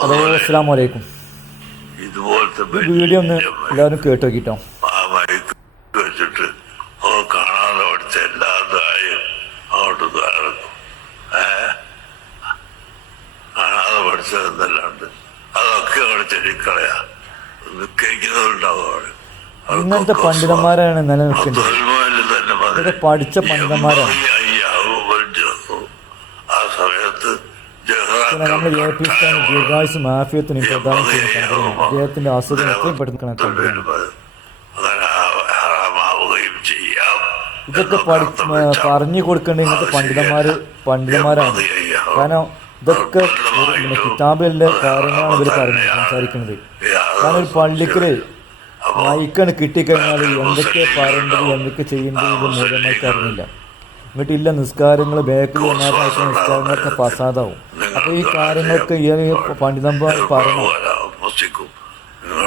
Hello, അസ്സലാമു അലൈക്കും. ഇതുപോലത്തെ ഈ വീഡിയോ ഒന്ന് എല്ലാവരും കേട്ട് നോക്കിട്ടോ. ആ മൈക്ക് വെച്ചിട്ട് കാണാതെ പഠിച്ച എല്ലാതായും അങ്ങോട്ട് നടക്കും. കാണാതെ പഠിച്ചതെന്നല്ലാണ്ട് അതൊക്കെ അവിടെ ചെടിക്കളയാ നിൽക്കുന്നതുണ്ടാവും അവിടെ. ഇങ്ങനത്തെ പണ്ഡിതന്മാരാണ് നിലനിൽക്കേണ്ടത്. ഇതൊക്കെ പഠിച്ച പണ്ഡിതന്മാരാണ്. ആ സമയത്ത് പിന്നെ നമ്മൾ എ പി സ്ഥാനം ദീർഘായുസ് മാഫിയത്തിന് പ്രദാനം ചെയ്യുന്ന സംഘടന അദ്ദേഹത്തിന്റെ അസുഖം എത്രയും പെട്ടെന്ന് ഇതൊക്കെ പറഞ്ഞു കൊടുക്കേണ്ട ഇങ്ങനത്തെ പണ്ഡിതന്മാരാണ്. കാരണം ഇതൊക്കെ പിന്നെ കിതാബിലെ കാര്യങ്ങളാണ് ഇവർ സംസാരിക്കുന്നത്. കാരണം ഒരു പള്ളിക്കല് മൈക്കാണ് കിട്ടിക്കഴിഞ്ഞാൽ എന്തൊക്കെ പറയേണ്ടത് എന്തൊക്കെ ചെയ്യേണ്ടത് ഇത് മൂലമായിട്ട് അറിഞ്ഞില്ല. ഇങ്ങോട്ടില്ല നിസ്കാരങ്ങൾ ബാക്കിൽ വന്നായിട്ട് നിസ്കാരങ്ങളൊക്കെ ഫസാദാവും. അപ്പോൾ ഈ കാര്യങ്ങളൊക്കെ ഈ പണ്ഡിതന്മാർ പറഞ്ഞു.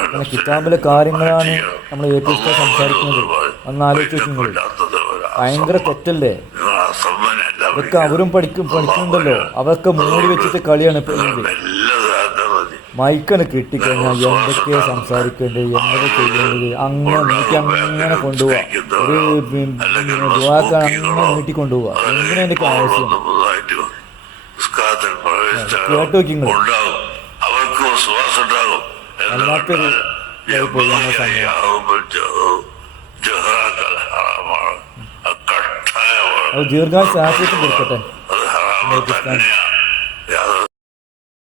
അങ്ങനെ കിതാബിലെ കാര്യങ്ങളാണ് നമ്മൾ എ പി സ്ഥാനം സംസാരിക്കുന്നത്. ഒന്ന് ആലോചിച്ച് വെക്കുന്നത് ഭയങ്കര തെറ്റല്ലേ? ഇതൊക്കെ അവരും പഠിക്കുന്നുണ്ടല്ലോ. അവരൊക്കെ മൂടി വെച്ചിട്ട് കളിയാണ് ഇപ്പോൾ. മൈക്കാണ് കിട്ടിക്കഴിഞ്ഞാൽ എന്തൊക്കെയാ സംസാരിക്കേണ്ടത് എന്തൊക്കെ ചെയ്യേണ്ടത് അങ്ങനെ കൊണ്ടുപോവാ. ഒരു ദുആക്ക് അങ്ങനെ നീട്ടിക്കൊണ്ടുപോവാ. എങ്ങനെ എനിക്ക് ആവശ്യം കേട്ടു വെക്കുന്നു. അല്ലാത്തൊരു അത് ദീർഘായുസ് ആഫിയത്തും കൊടുക്കട്ടെ.